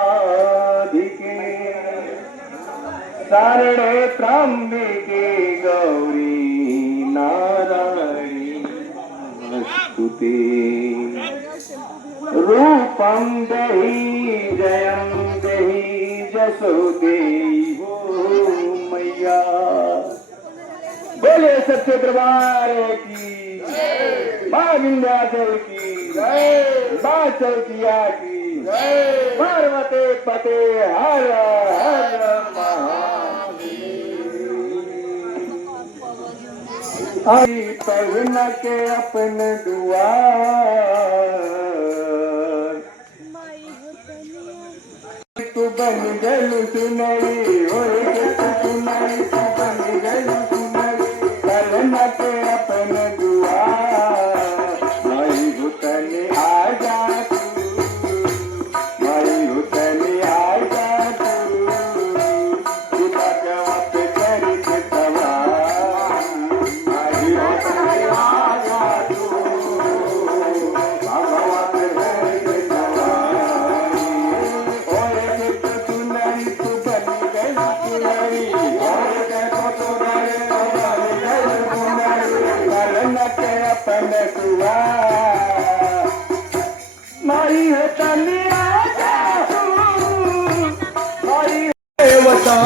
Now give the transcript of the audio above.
सर्वासाधिके शरणे त्र्यंबिके गौरी नारायणी नमस्तुते। रूपं देहि जयं देहि जसो देहि हो मैया। बोले सच्चे दरबार की मां विंध्याचल की मां चौकिया की पार्वती पते हर हर महादेव। पवन के अपन दुआर तू बन गल सुनई होए सुनई तू बन गल सुनई पवन के अपन दुआर माई भूतन आजा माई होता